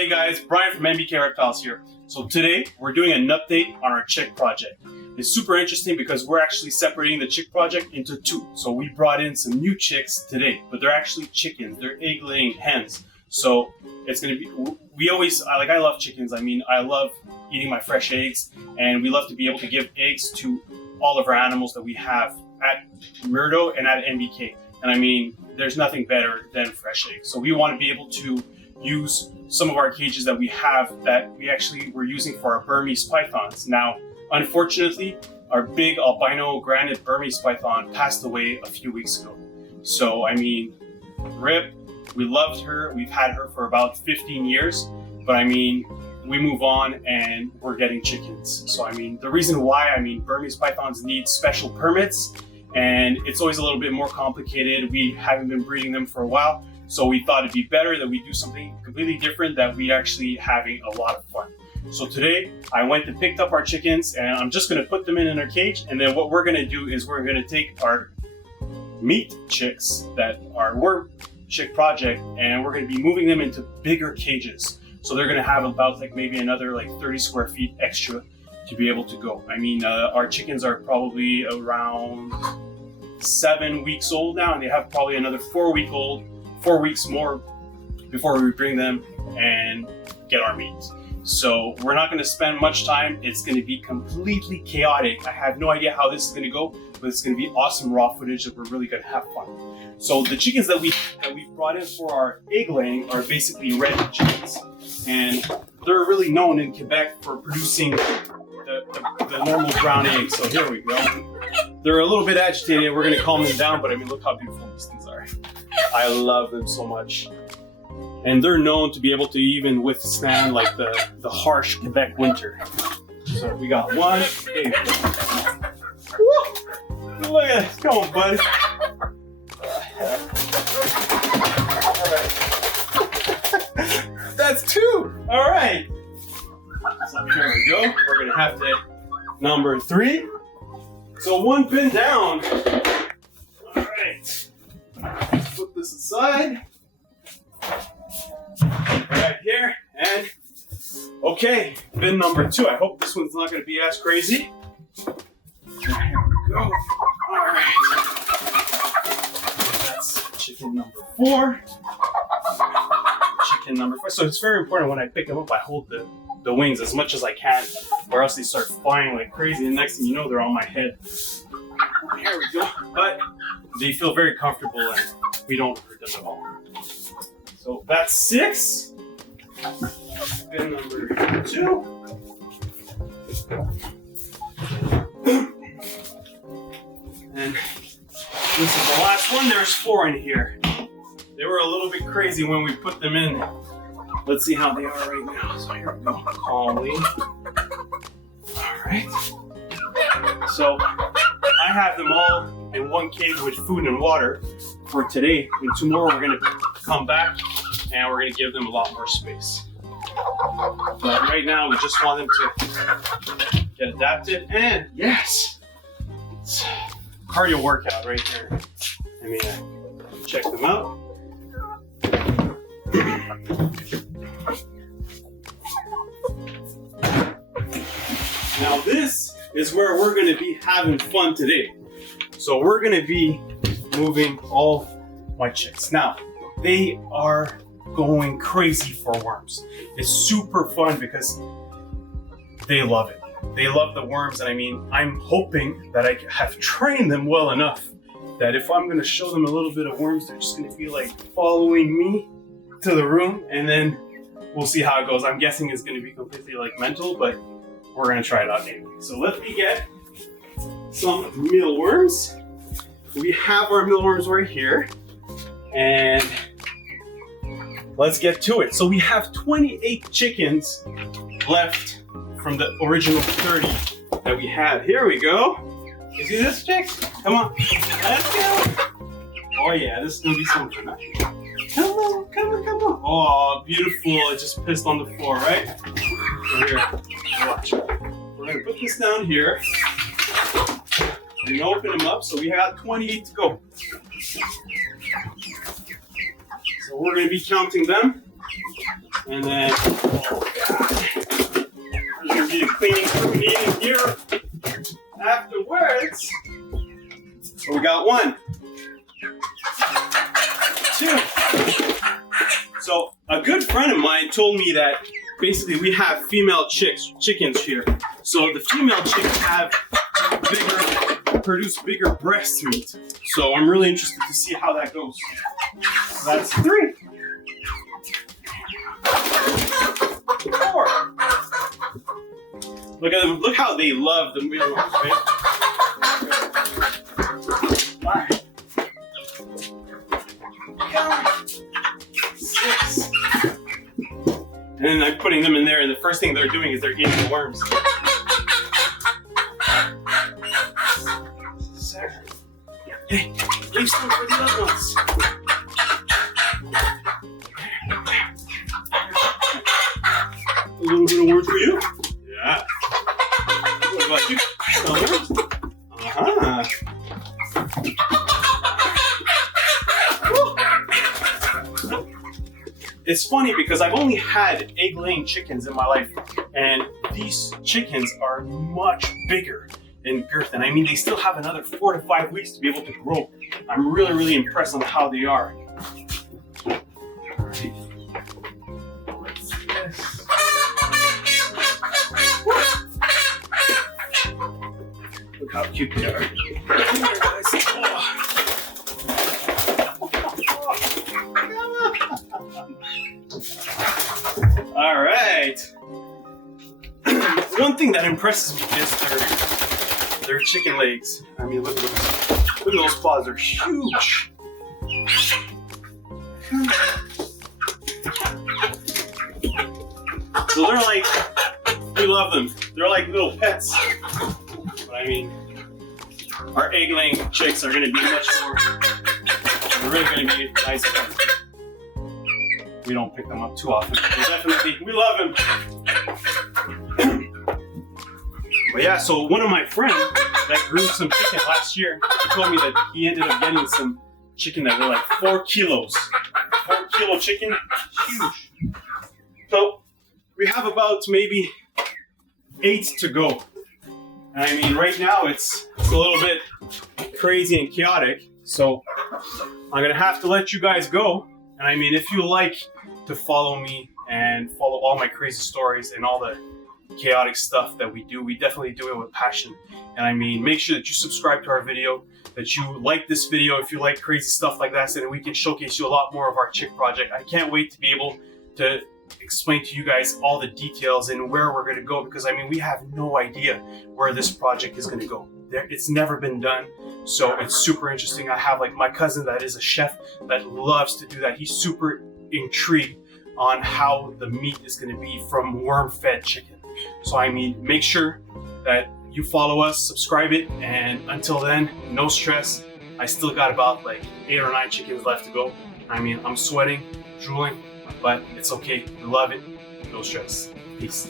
Hey guys, Brian from MBK Reptiles here. So today we're doing an update on our chick project. It's super interesting because we're actually separating the chick project into two. So we brought in some new chicks today, but they're actually chickens. They're egg-laying hens. So it's going to be, I love chickens. I mean, I love eating my fresh eggs, and we love to be able to give eggs to all of our animals that we have at Murdo and at MBK. And I mean, there's nothing better than fresh eggs. So we want to be able to use some of our cages that we have that we actually were using for our Burmese pythons. Now, unfortunately, our big albino granite Burmese python passed away a few weeks ago. So, I mean, RIP, we loved her. We've had her for about 15 years, but I mean, we move on and we're getting chickens. So, I mean, the reason why, Burmese pythons need special permits, and it's always a little bit more complicated. We haven't been breeding them for a while. So we thought it'd be better that we do something completely different, that we actually having a lot of fun. So today I went and picked up our chickens, and I'm just gonna put them in our cage. And then what we're gonna do is we're gonna take our meat chicks that are worm chick project, and we're gonna be moving them into bigger cages. So they're gonna have about maybe another 30 square feet extra to be able to go. I mean, our chickens are probably around 7 weeks old now, and they have probably another 4 weeks more before we bring them and get our meat. So we're not going to spend much time. It's going to be completely chaotic. I have no idea how this is going to go, but it's going to be awesome raw footage that we're really going to have fun. So the chickens that we brought in for our egg laying are basically red chickens, and they're really known in Quebec for producing the normal brown eggs. So here we go. They're a little bit agitated. We're going to calm them down, but I mean, look how beautiful these things are. I love them so much. And they're known to be able to even withstand the harsh Quebec winter. So we got one. Hey. Woo! Look at this. Come on, bud. Alright. That's two. Alright. So here we go. We're gonna have to number 3. So one pin down. Alright. Put this aside. Right here, and okay, bin number 2. I hope this one's not going to be as crazy. Here we go. All right. That's chicken number 4. Chicken number 4. So it's very important when I pick them up, I hold the wings as much as I can, or else they start flying like crazy, and next thing you know, they're on my head. Here we go. But they feel very comfortable, and we don't hurt them at all. So that's 6. Bin number 2. And this is the last one. There's 4 in here. They were a little bit crazy when we put them in. Let's see how they are right now. So here we go. Calmly. Alright. So I have them all in one cage with food and water for today. And tomorrow we're going to come back and we're going to give them a lot more space. But right now we just want them to get adapted, and yes, it's cardio workout right there. I mean, check them out. Now this is where we're going to be having fun today. So we're going to be moving all my chicks. Now, they are going crazy for worms. It's super fun because they love it. They love the worms, and I mean, I'm hoping that I have trained them well enough that if I'm going to show them a little bit of worms, they're just going to be following me to the room, and then we'll see how it goes. I'm guessing it's going to be completely mental, but we're going to try it out anyway. So let me get some mealworms. We have our mealworms right here, and let's get to it. So we have 28 chickens left from the original 30 that we had. Here we go. You see this, chicks? Come on. Let's go. Oh yeah, this is gonna be something. Come on, come on, come on. Oh, beautiful. It just pissed on the floor, right? So here, watch. We're gonna put this down here and open them up. So we have 28 to go. So we're going to be counting them. And then, oh God, there's gonna be a cleaning crew meeting here afterwards. So we got 1, 2. So a good friend of mine told me that basically we have female chickens here. So the female chicks produce bigger breast meat. So I'm really interested to see how that goes. So that's 3. 4. Look at them. Look how they love the middle ones, right? 5. 6. And then I'm putting them in there, and the first thing they're doing is they're eating the worms. 7. Hey, leave some for the other ones. A little bit of worms for you? Yeah. What about you? Some worms? Uh-huh. It's funny because I've only had egg-laying chickens in my life, and these chickens are much bigger in girth. And I mean, they still have another 4 to 5 weeks to be able to grow. I'm really, really impressed on how they are. Look how cute they are. All right. One thing that impresses me is their chicken legs. I mean, look at those paws. They're huge. So they're like, we love them. They're like little pets. But I mean, our egg-laying chicks are going to be much more. They're really going to be nice. We don't pick them up too often. We love them. But yeah, so one of my friends that grew some chicken last year, he told me that he ended up getting some chicken that were like 4 kilos. 4 kilo chicken, huge. So we have about maybe 8 to go. And I mean, right now it's a little bit crazy and chaotic. So I'm gonna have to let you guys go. And I mean, if you like to follow me and follow all my crazy stories and all the chaotic stuff that we do, we definitely do it with passion. And I mean, make sure that you subscribe to our video, that you like this video if you like crazy stuff like that, so that we can showcase you a lot more of our chick project. I can't wait to be able to explain to you guys all the details and where we're going to go, because I mean, we have no idea where this project is going to go. It's never been done, so it's super interesting. I have like my cousin that is a chef that loves to do that. He's super intrigued on how the meat is going to be from worm-fed chicken. So I mean, make sure that you follow us, subscribe it, and until then, no stress. I still got about like 8 or 9 chickens left to go. I mean, I'm sweating, drooling, but it's okay. We love it. No stress. Peace.